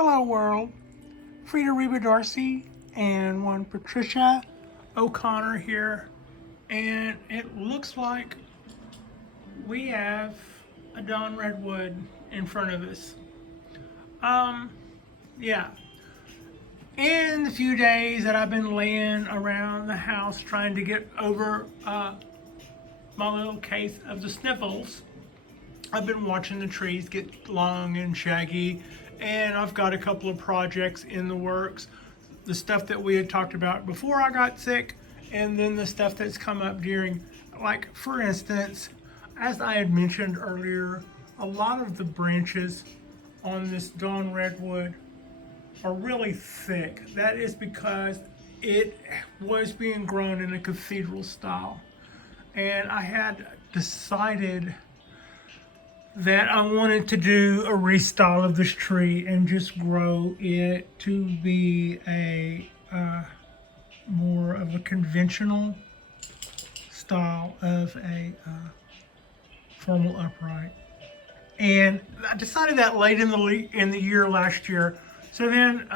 Hello world, Frida Reba Darcy and one Patricia O'Connor here, and it looks like we have a Dawn Redwood in front of us. Um, yeah. In the few days that I've been laying around the house trying to get over my little case of the sniffles, I've been watching the trees get long and shaggy, and I've got a couple of projects in the works. The stuff that we had talked about before I got sick, and then the stuff that's come up during, like for instance, as I had mentioned earlier, a lot of the branches on this Dawn Redwood are really thick. That is because it was being grown in a cathedral style. And I had decided that I wanted to do a restyle of this tree and just grow it to be a more of a conventional style of a formal upright. And I decided that late in the year last year. So then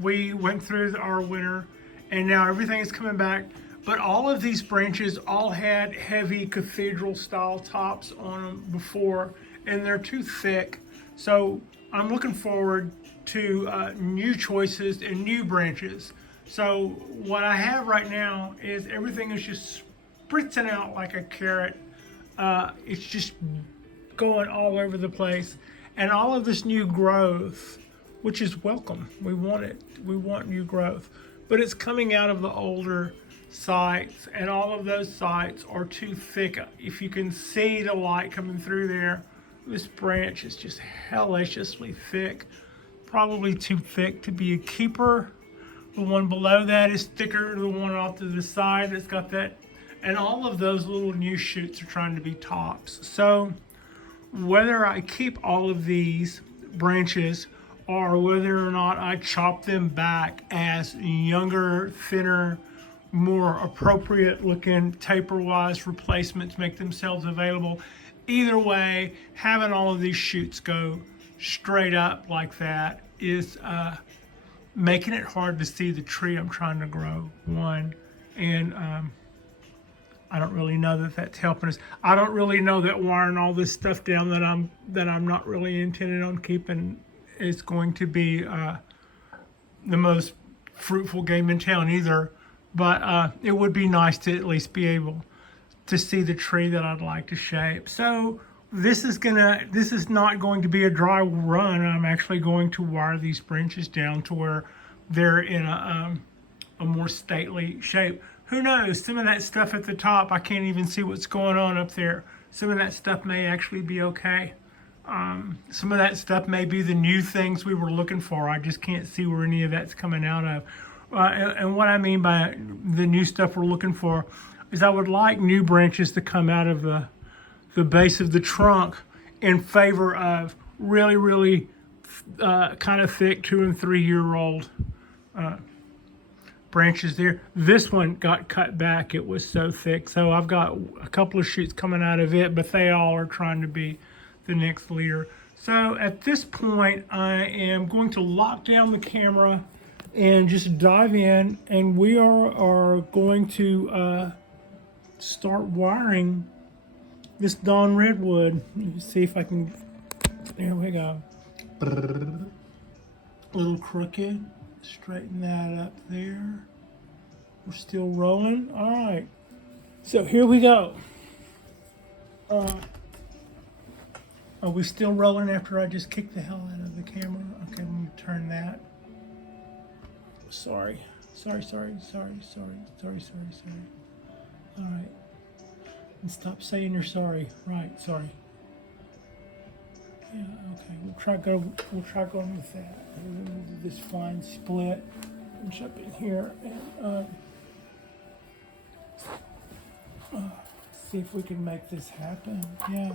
we went through our winter, and now everything is coming back. But all of these branches all had heavy cathedral style tops on them before, and they're too thick. So I'm looking forward to new choices and new branches. So what I have right now is everything is just spritzing out like a carrot. It's just going all over the place. And all of this new growth, which is welcome. We want it. We want new growth. But it's coming out of the older sites, and all of those sites are too thick. If you can see the light coming through there, this branch is just hellaciously thick. Probably too thick to be a keeper. The one below that is thicker than the one off to the side. It's got that, and all of those little new shoots are trying to be tops. So whether I keep all of these branches or whether or not I chop them back as younger, thinner, more appropriate looking taper-wise replacements make themselves available. Either way, having all of these shoots go straight up like that is making it hard to see the tree I'm trying to grow, one. And I don't really know that that's helping us. I don't really know that wiring all this stuff down that I'm not really intended on keeping is going to be the most fruitful game in town either. But it would be nice to at least be able to see the tree that I'd like to shape. So this is not going to be a dry run. I'm actually going to wire these branches down to where they're in a more stately shape. Who knows? Some of that stuff at the top, I can't even see what's going on up there. Some of that stuff may actually be okay. Some of that stuff may be the new things we were looking for. I just can't see where any of that's coming out of. And what I mean by the new stuff we're looking for is I would like new branches to come out of the base of the trunk in favor of really kind of thick 2 and 3 year old branches there. This one got cut back. It was so thick. So I've got a couple of shoots coming out of it, but they all are trying to be the next leader. So at this point, I am going to lock down the camera and just dive in, and we are going to start wiring this Dawn Redwood. Let me see if I can, there we go. A little crooked, straighten that up there. We're still rolling, all right. So here we go. Are we still rolling after I just kicked the hell out of the camera? Okay, let me turn that. Sorry. All right. And stop saying you're sorry. Right, sorry. Yeah, okay. We'll try going with that. We're gonna do this fine split and jump in here and see if we can make this happen. Yeah.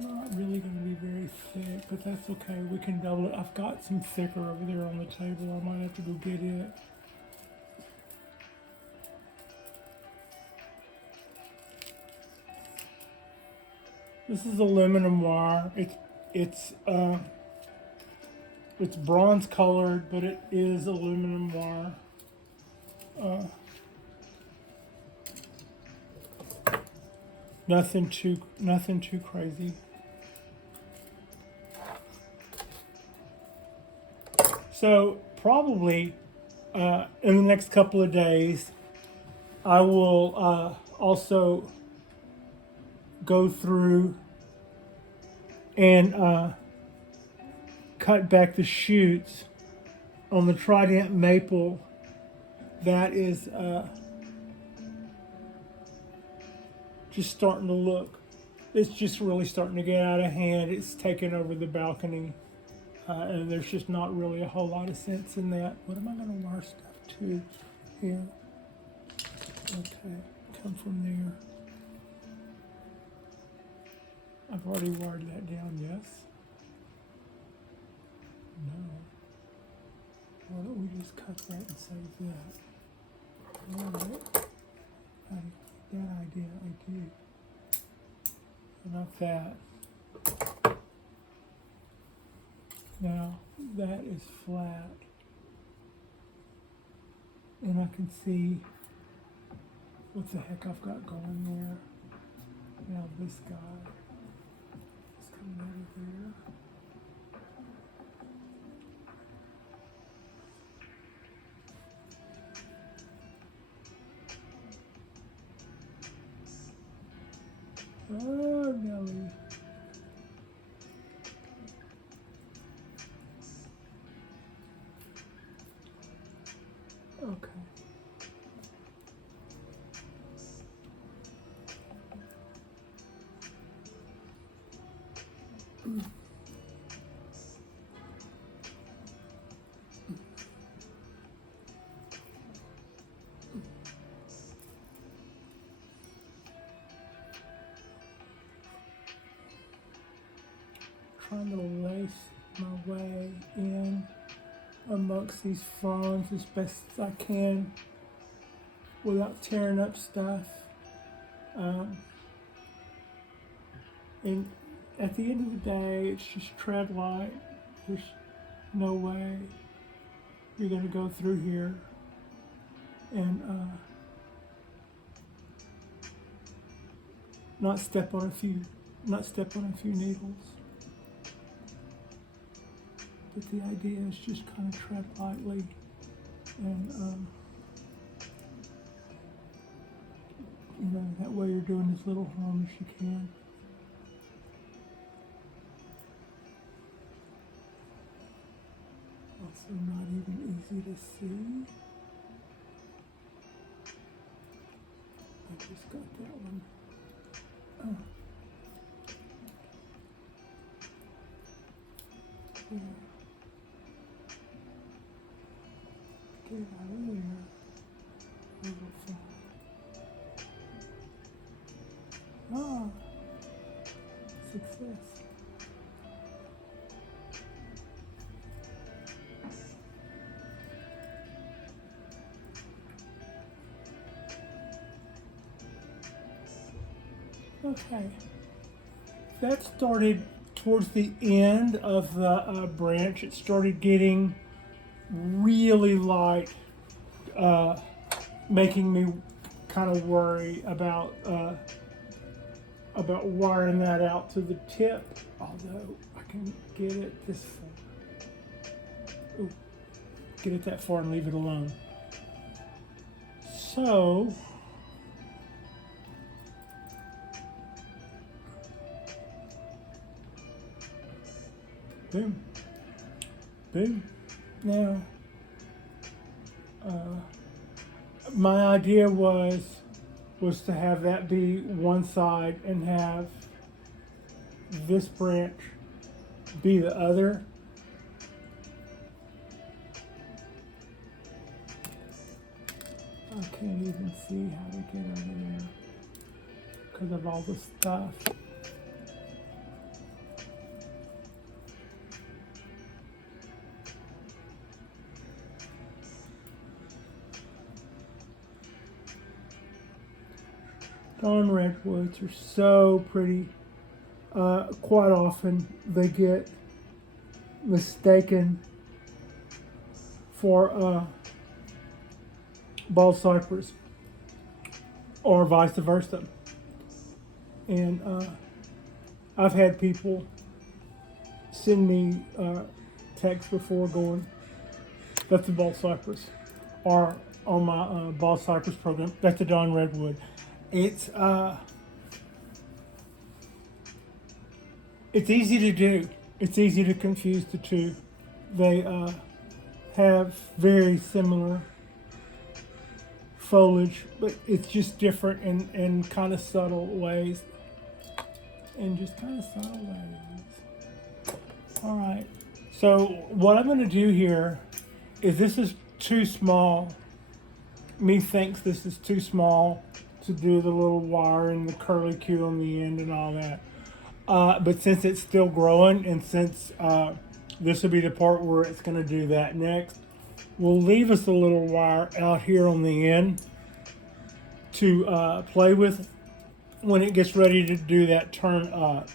Not really going to be very thick, but that's okay. We can double it. I've got some thicker over there on the table. I might have to go get it. This is aluminum wire. It's it's bronze colored, but it is aluminum wire. Nothing too crazy. So probably in the next couple of days, I will also go through and cut back the shoots on the Trident maple that is just starting to look. It's just really starting to get out of hand. It's taken over the balcony. And there's just not really a whole lot of sense in that. What am I going to wire stuff to here? Okay, come from there. I've already wired that down, yes? No. Why don't we just cut that and save that? Alright. That idea I do. About that. Now that is flat, and I can see what the heck I've got going there. Now this guy is coming out of there. Oh, Nelly. Okay. Trying to lace my way in amongst these fronds as best as I can without tearing up stuff. And at the end of the day, it's just tread light. There's no way you're going to go through here and not step on a few needles. But the idea is just kind of tread lightly and you know, that way you're doing as little harm as you can. Also not even easy to see. I just got that one. Oh. Yeah. Get out of there. Level 5. Ah, success. Okay, that started towards the end of the branch. It started getting really light, making me kind of worry about wiring that out to the tip, although I can get it this far. Ooh, get it that far and leave it alone. So, boom, boom. Now, my idea was to have that be one side and have this branch be the other. I can't even see how to get over there because of all the stuff. Dawn Redwoods are so pretty. quite often they get mistaken for bald cypress or vice versa. And I've had people send me texts before going, that's the bald cypress. Or on my bald cypress program, that's the Dawn Redwood. It's it's easy to do. It's easy to confuse the two. They have very similar foliage, but it's just different in kind of subtle ways. All right. So what I'm going to do here is this is too small. Me thinks this is too small to do the little wire and the curly Q on the end and all that. But since it's still growing, and since this will be the part where it's going to do that next, we'll leave us a little wire out here on the end to play with. When it gets ready to do that turn up,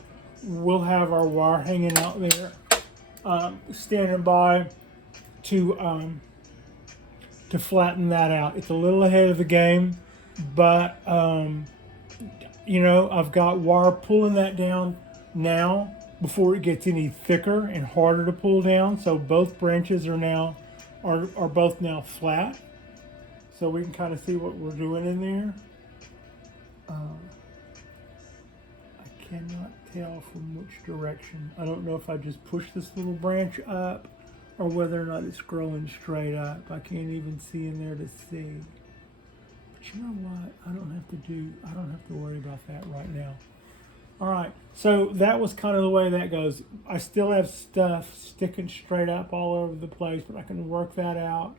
we'll have our wire hanging out there, standing by to flatten that out. It's a little ahead of the game, but you know, I've got wire pulling that down now before it gets any thicker and harder to pull down. So both branches are both now flat. So we can kind of see what we're doing in there. I cannot tell from which direction. I don't know if I just push this little branch up or whether or not it's growing straight up. I can't even see in there to see. But you know what? I don't have to worry about that right now. All right, so that was kind of the way that goes. I still have stuff sticking straight up all over the place, but I can work that out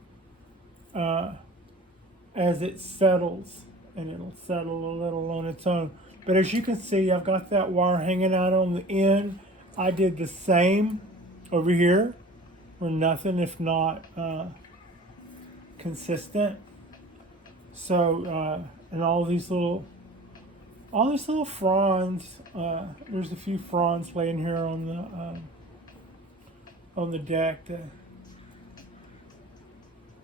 as it settles, and it'll settle a little on its own. But as you can see, I've got that wire hanging out on the end. I did the same over here. We're nothing if not consistent. So, and all these little fronds. There's a few fronds laying here on the deck. The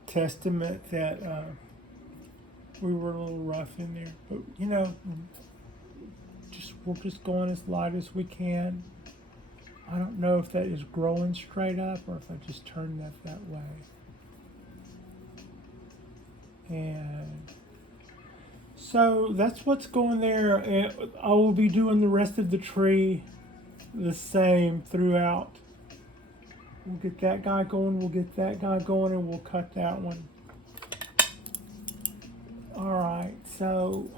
testament that we were a little rough in there, but you know, we're just going as light as we can. I don't know if that is growing straight up or if I just turned that way. And so that's what's going there. I will be doing the rest of the tree the same throughout. We'll get that guy going, we'll get that guy going, and we'll cut that one. All right, so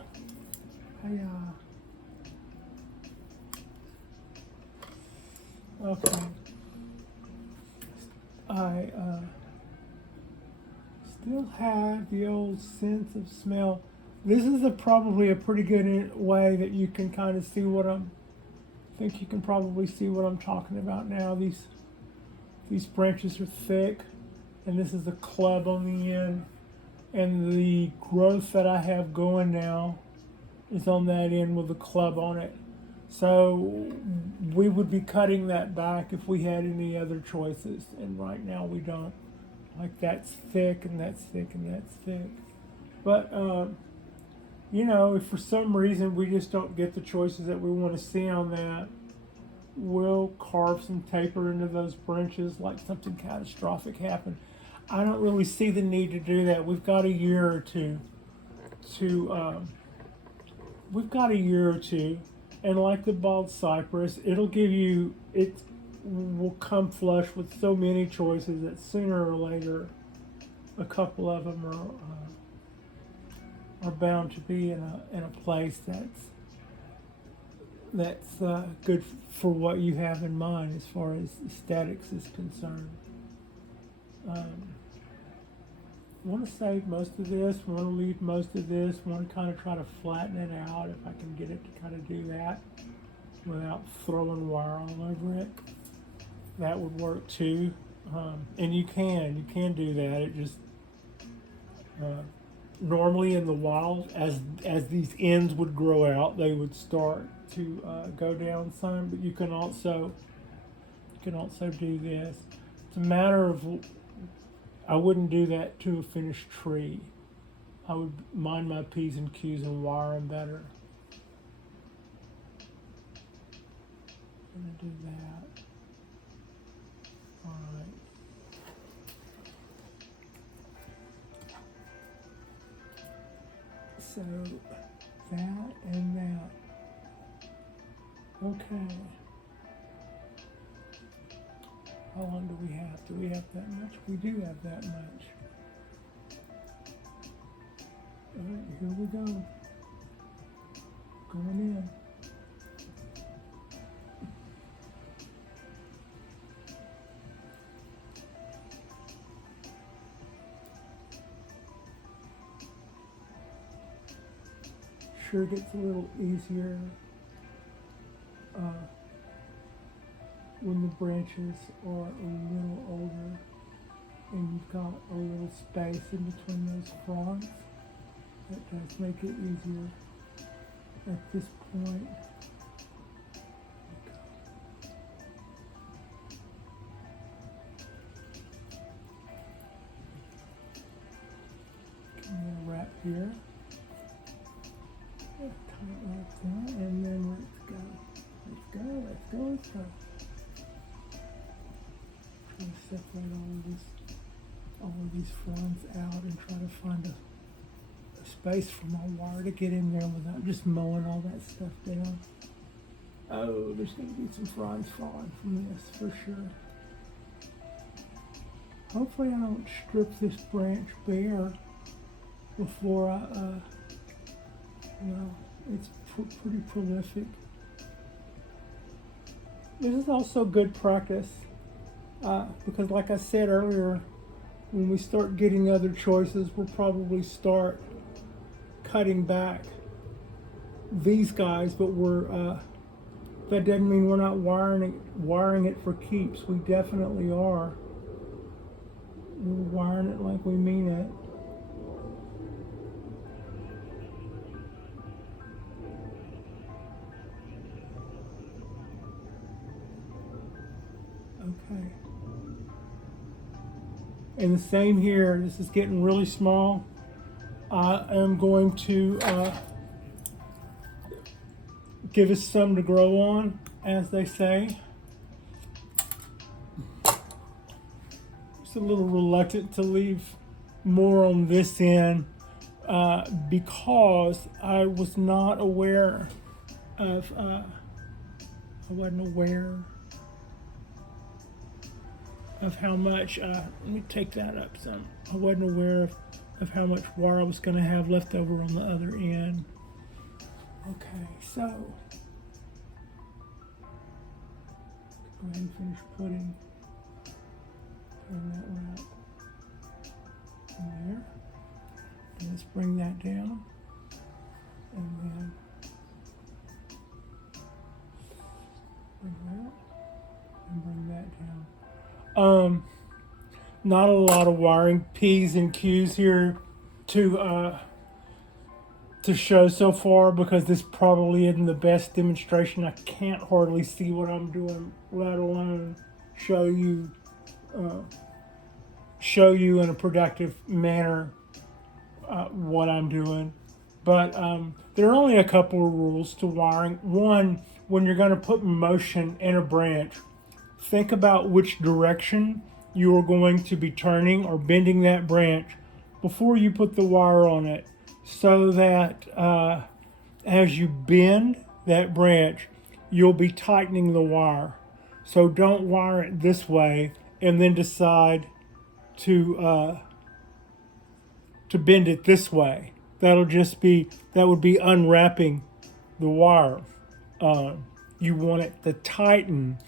okay. I still have the old sense of smell. This is probably a pretty good way that you can kind of see what I think you can probably see what I'm talking about now. These branches are thick, and this is a club on the end, and the growth that I have going now is on that end with a club on it. So we would be cutting that back if we had any other choices, and right now we don't. Like that's thick and that's thick and that's thick. But you know, if for some reason we just don't get the choices that we want to see on that, we'll carve some taper into those branches like something catastrophic happened. I don't really see the need to do that. We've got a year or two and like the bald cypress, it will come flush with so many choices that sooner or later a couple of them are bound to be in a place that's good for what you have in mind as far as aesthetics is concerned. Want to save most of this, want to leave most of this, want to kind of try to flatten it out if I can get it to kind of do that without throwing wire all over it. That would work too. And you can do that. It just normally in the wild, as these ends would grow out, they would start to go down some, but you can also do this. It's a matter of, I wouldn't do that to a finished tree. I would mind my P's and Q's and wire them better. I'm gonna do that. All right. So that and that. Okay. How long do we have? Do we have that much? We do have that much. All right, here we go. Going in. Sure gets a little easier when the branches are a little older and you've got a little space in between those fronds. That does make it easier at this point. Give me a wrap here. Like that, and then let's go. Let's go. Try to separate all of these fronds out and try to find a space for my wire to get in there without just mowing all that stuff down. Oh, there's going to be some fronds falling from this for sure. Hopefully I don't strip this branch bare before I, it's pretty prolific. This is also good practice because like I said earlier, when we start getting other choices, we'll probably start cutting back these guys, but that doesn't mean we're not wiring it for keeps. We definitely are. We're wiring it like we mean it. Okay. And the same here, this is getting really small. I am going to give us some to grow on, as they say. Just a little reluctant to leave more on this end because I was not aware of, I wasn't aware of how much, let me take that up some. I wasn't aware of how much wire I was going to have left over on the other end. Okay, so go ahead and finish putting that wrap in there. And let's bring that down. And then bring that and bring that down. Not a lot of wiring P's and Q's here to show so far because this probably isn't the best demonstration. I can't hardly see what I'm doing, let alone show you in a productive manner what I'm doing. But there are only a couple of rules to wiring. One, when you're going to put motion in a branch, think about which direction you are going to be turning or bending that branch before you put the wire on it, so that as you bend that branch, you'll be tightening the wire. So don't wire it this way and then decide to bend it this way. That would be unwrapping the wire. You want it to tighten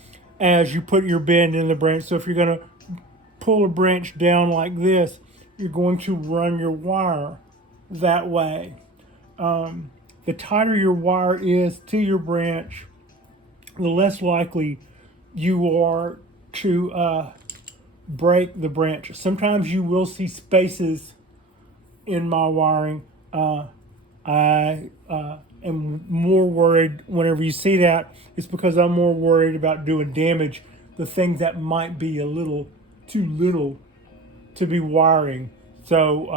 as you put your bend in the branch. So if you're going to pull a branch down like this, you're going to run your wire that way. The tighter your wire is to your branch, the less likely you are to break the branch. Sometimes you will see spaces in my wiring. I am more worried worried whenever you see that. It's because I'm more worried about doing damage, the things that might be a little too little to be wiring. So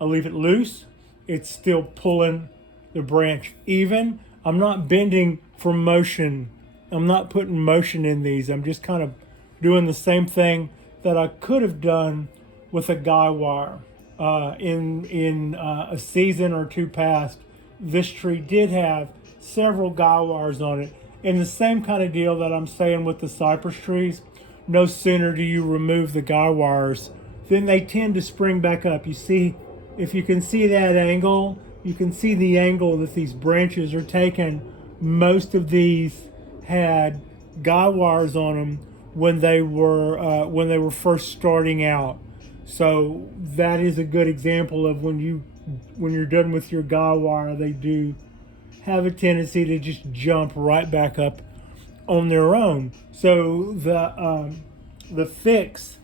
I leave it loose. It's still pulling the branch even. I'm not bending for motion. I'm not putting motion in these. I'm just kind of doing the same thing that I could have done with a guy wire. In a season or two past, this tree did have several guy wires on it. And the same kind of deal that I'm saying with the cypress trees, no sooner do you remove the guy wires, then they tend to spring back up. You see, if you can see that angle, you can see the angle that these branches are taking. Most of these had guy wires on them when they were first starting out. So that is a good example of when you're done with your guy wire, they do have a tendency to just jump right back up on their own. So the fix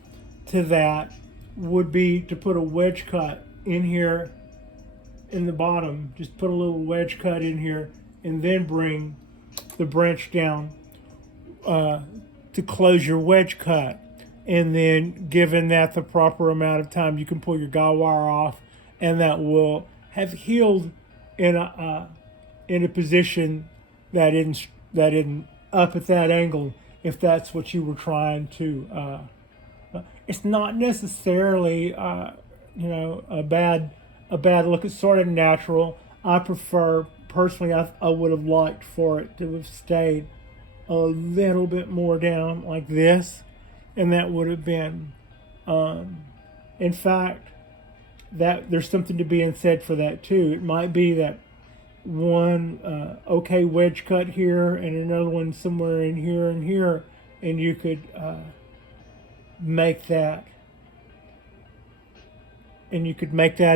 to that would be to put a wedge cut in here in the bottom. Just put a little wedge cut in here and then bring the branch down to close your wedge cut. And then given that the proper amount of time, you can pull your guy wire off, and that will have healed in a position that isn't up at that angle, if that's what you were trying to. It's not necessarily a bad look. It's sort of natural. I prefer personally. I would have liked for it to have stayed a little bit more down like this, and that would have been. In fact, that there's something to be said for that too. It might be that one okay wedge cut here and another one somewhere in here and here, and you could make that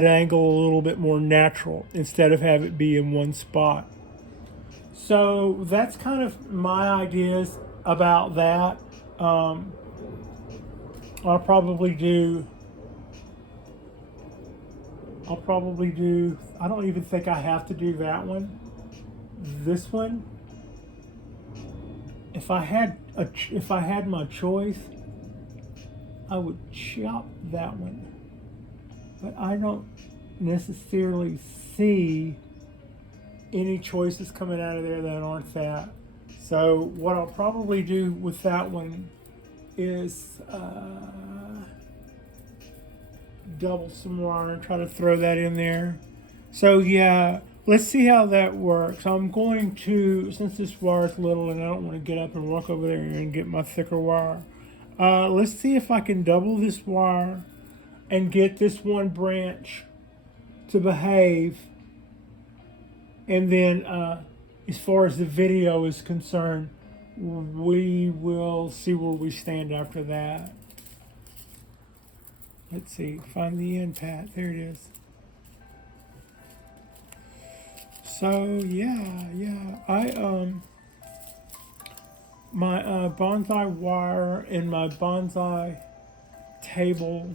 angle a little bit more natural instead of have it be in one spot. So that's kind of my ideas about that. I'll probably do, I don't even think I have to do that one. This one, if I had my choice, I would chop that one. But I don't necessarily see any choices coming out of there that aren't that. So what I'll probably do with that one is double some wire and try to throw that in there. So yeah, let's see how that works. I'm going to, since this wire is little and I don't want to get up and walk over there and get my thicker wire, let's see if I can double this wire and get this one branch to behave. And then as far as the video is concerned, we will see where we stand after that. Let's see, find the end, Pat. There it is. So yeah, I my bonsai wire and my bonsai table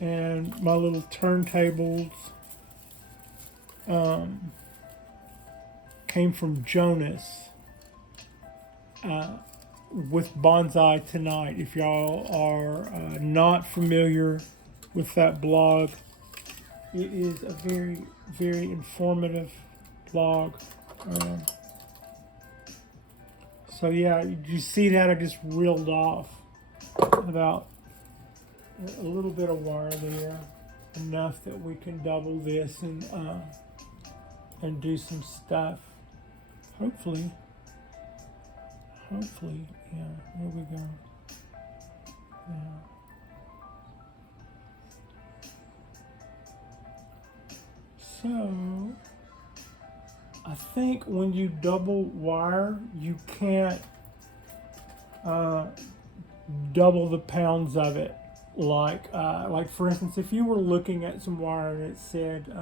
and my little turntables came from Jonas with Bonsai Tonight. If y'all are not familiar with that blog, it is a very, very informative blog. So yeah, you see that I just reeled off about a little bit of wire there, enough that we can double this and do some stuff. Hopefully, yeah, there we go. Yeah. So, I think when you double wire, you can't double the pounds of it. Like for instance, if you were looking at some wire and it said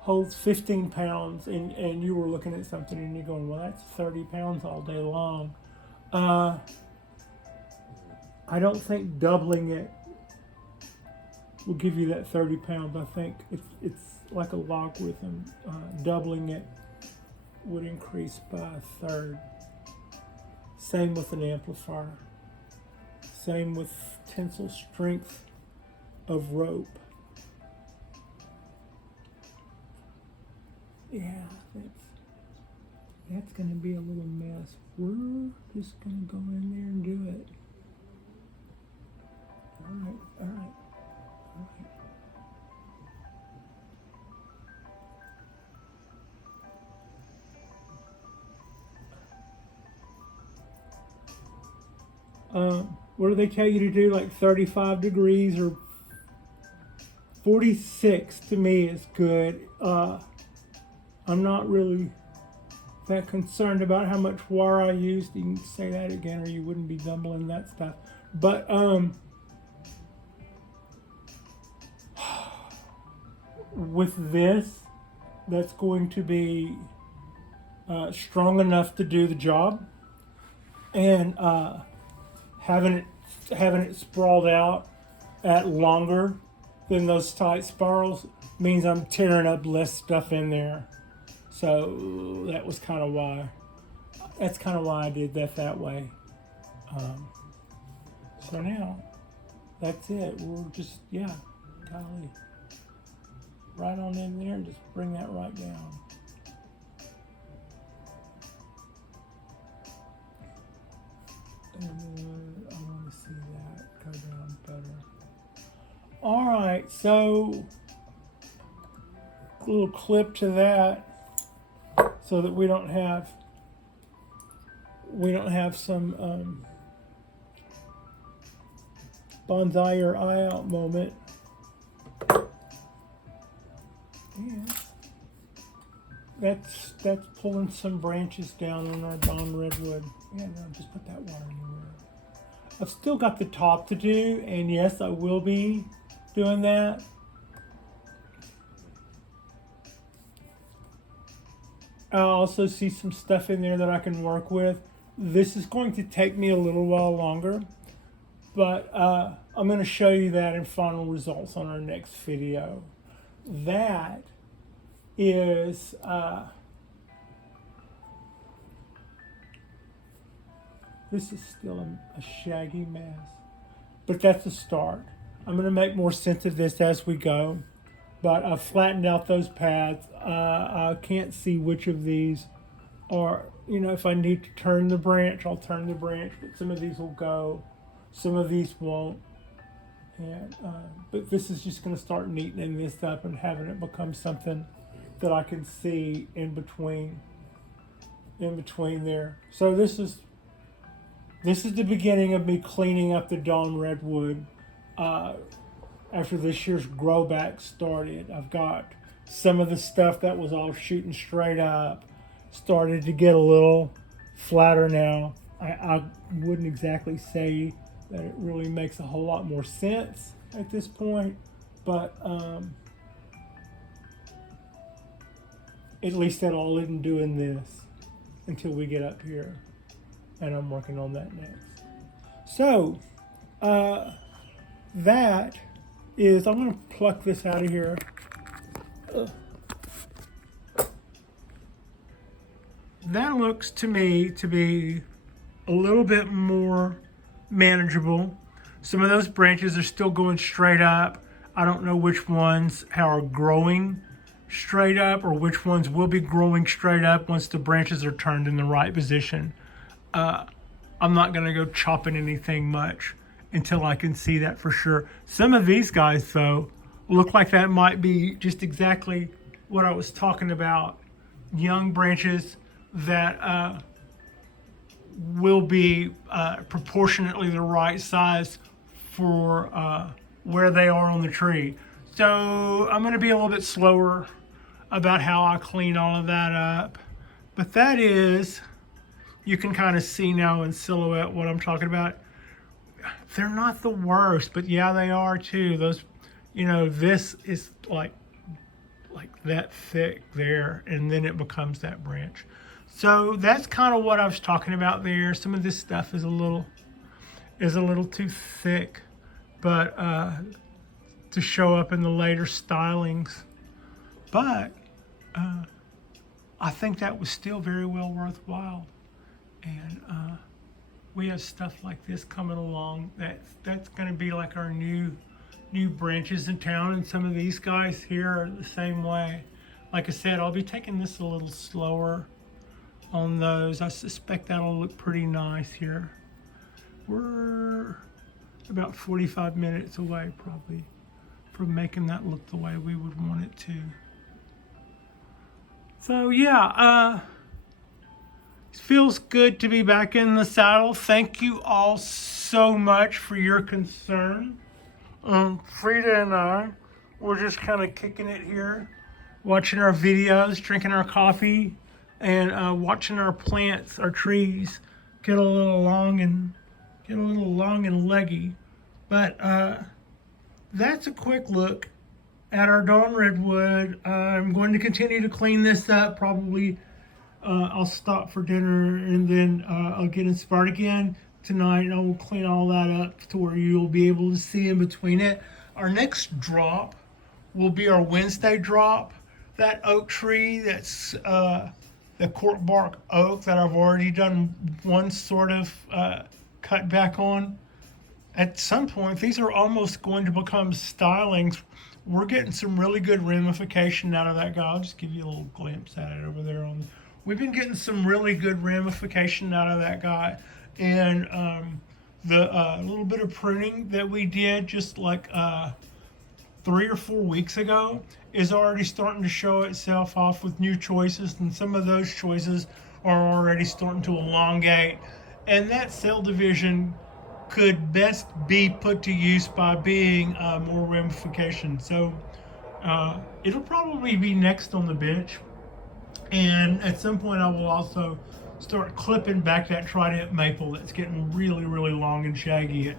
holds 15 pounds and you were looking at something and you're going, well, that's 30 pounds all day long. I don't think doubling it will give you that 30 pounds. I think it's like a logarithm. Doubling it would increase by a third. Same with an amplifier. Same with tensile strength of rope. Yeah, that's going to be a little mess. We're just going to go in there and do it. All right, all right, all right. What do they tell you to do? Like 35 degrees or 46 to me is good. I'm not really that concerned about how much wire I used. You can say that again, or you wouldn't be doubling that stuff. But with this, that's going to be strong enough to do the job, and having it sprawled out at longer than those tight spirals means I'm tearing up less stuff in there. So that was kind of why. That's kind of why I did that way. So now, that's it. We're just, yeah, golly. Right on in there and just bring that right down. And I want to see that go down better. All right, so a little clip to that, so that we don't have some bonsai or eye out moment. Yeah, that's pulling some branches down on our Dawn Redwood. Yeah, no, just put that water anywhere. I've still got the top to do, and yes, I will be doing that. I also see some stuff in there that I can work with. This is going to take me a little while longer, but I'm going to show you that in final results on our next video. That is this is still a shaggy mess, but that's a start. I'm going to make more sense of this as we go, but I've flattened out those pads. I can't see which of these are, if I need to turn the branch, I'll turn the branch, but some of these will go, some of these won't. And but this is just going to start neatening this up and having it become something that I can see in between there. So this is the beginning of me cleaning up the Dawn Redwood after this year's grow back started. I've got some of the stuff that was all shooting straight up started to get a little flatter now. I wouldn't exactly say that it really makes a whole lot more sense at this point, but at least that'll end doing this until we get up here, and I'm working on that next. So that is, I'm going to pluck this out of here. That looks to me to be a little bit more manageable. Some of those branches are still going straight up. I don't know which ones are growing straight up or which ones will be growing straight up once the branches are turned in the right position. I'm not going to go chopping anything much until I can see that for sure. Some of these guys, though, look like that might be just exactly what I was talking about. Young branches that will be proportionately the right size for where they are on the tree. So I'm going to be a little bit slower about how I clean all of that up. But that is, you can kind of see now in silhouette what I'm talking about. They're not the worst, but yeah, they are too. Those, this is like that thick there, and then it becomes that branch. So that's kind of what I was talking about there. Some of this stuff is a little too thick, but to show up in the later stylings. But I think that was still very well worthwhile. And we have stuff like this coming along. That's going to be like our new branches in town, and some of these guys here are the same way. Like I said, I'll be taking this a little slower on those. I suspect that'll look pretty nice here. We're about 45 minutes away probably from making that look the way we would want it to. So yeah, it feels good to be back in the saddle. Thank you all so much for your concern. Frida and I, we're just kind of kicking it here, watching our videos, drinking our coffee, and watching our plants, our trees, get a little long and leggy. But that's a quick look at our Dawn Redwood. I'm going to continue to clean this up. Probably I'll stop for dinner and then I'll get inspired again tonight, and I will clean all that up to where you'll be able to see in between it. Our next drop will be our Wednesday drop. That oak tree, that's the cork bark oak that I've already done one sort of cut back on. At some point, these are almost going to become stylings. We're getting some really good ramification out of that guy. I'll just give you a little glimpse at it over there. We've been getting some really good ramification out of that guy. And the little bit of pruning that we did just like 3 or 4 weeks ago is already starting to show itself off with new choices, and some of those choices are already starting to elongate. And that cell division could best be put to use by being more ramification. So it'll probably be next on the bench. And at some point I will also start clipping back that trident maple that's getting really, really long and shaggy.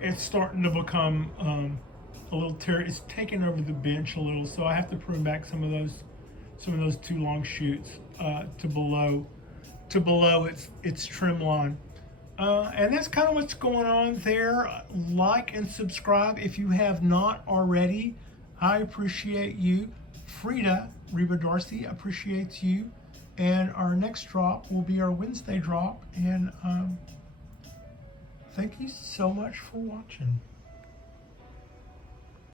It's starting to become a little it's taking over the bench a little, so I have to prune back some of those too long shoots to below its trim line. And that's kind of what's going on there. Like and subscribe if you have not already. I appreciate you. Frida Reba Darcy appreciates you. And our next drop will be our Wednesday drop. And thank you so much for watching.